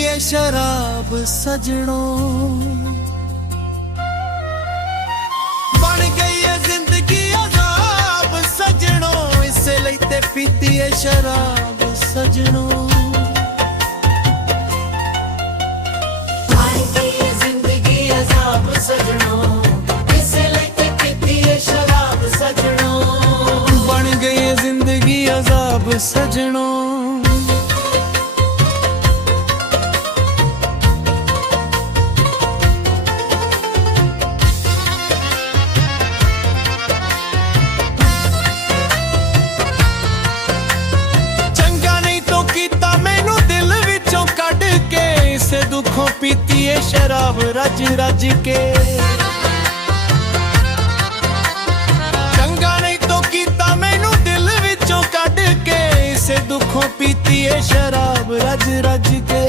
है शराब सजनों, बन गई है जिंदगी अजाब सजनों, इसे लेते पीती है शराब सजनों। बन गई है जिंदगी अजाब सजनों, इसे लेते पीती है शराब सजनों। बन गई है जिंदगी अजाब सजनों। दुखों पीती है शराब रज रज के, चंगा नहीं तो कीता मैनू दिल विचों कढ के, इसे दुखों पीती है शराब रज रज के।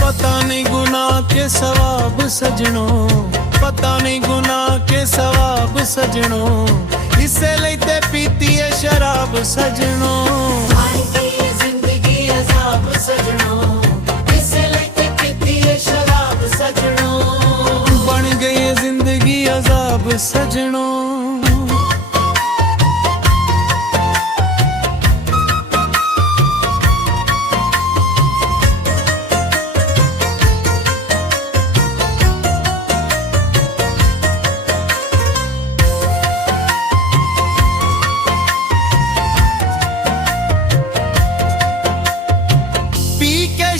पता नहीं गुनाह के सवाब सजनों, पता नहीं गुनाह के सवाब सजनों, इसे लेते पीती है शराब सजनों। अजाब सजनों, इसे लेते पीती है शराब सजनों। बन गई है जिंदगी अजाब सजनों।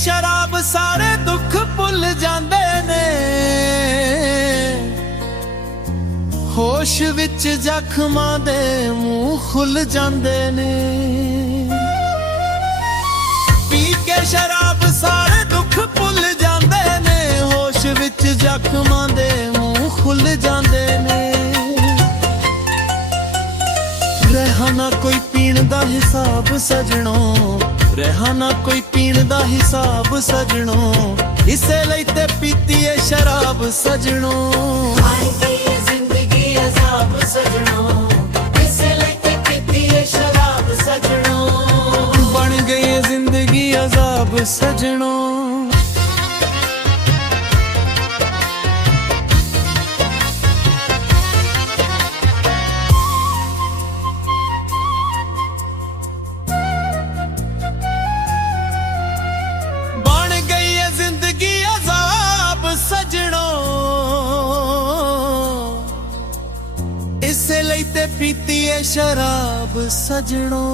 शराब सारे दुख भुल जांदे ने, होश विच जख्मां दे मुंह खुल जांदे ने। पी के शराब सारे दुख भुल जांदे ने, होश विच जख्मां दे मुंह खुल जांदे ने। रहना कोई पीण दा हिसाब सजनों, रहना कोई पीण दा हिसाब सजनों, इसे लेते पीती है शराब सजनों। बन गई है जिंदगी अजाब सजनों, इसे लेते पीती है शराब सजनों। बन गई है जिंदगी अजाब सजनों। इसे लेते पीती है शराब सजनों।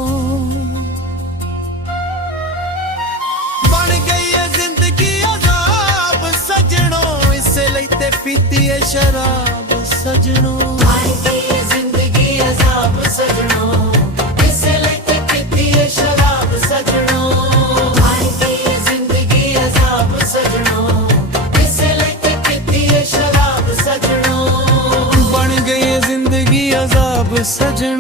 बन गई है जिंदगी अजाब सजनों, इसे लेते पीती है शराब सजनों। बन गई है जिंदगी अजाब सजनों, इसे लेते पीती है शराब सजनों। बन गई है जिंदगी अजाब सजनों, इसे लेते पीती है शराब सजनों। बन गई है जिंदगी अजाब सजनों।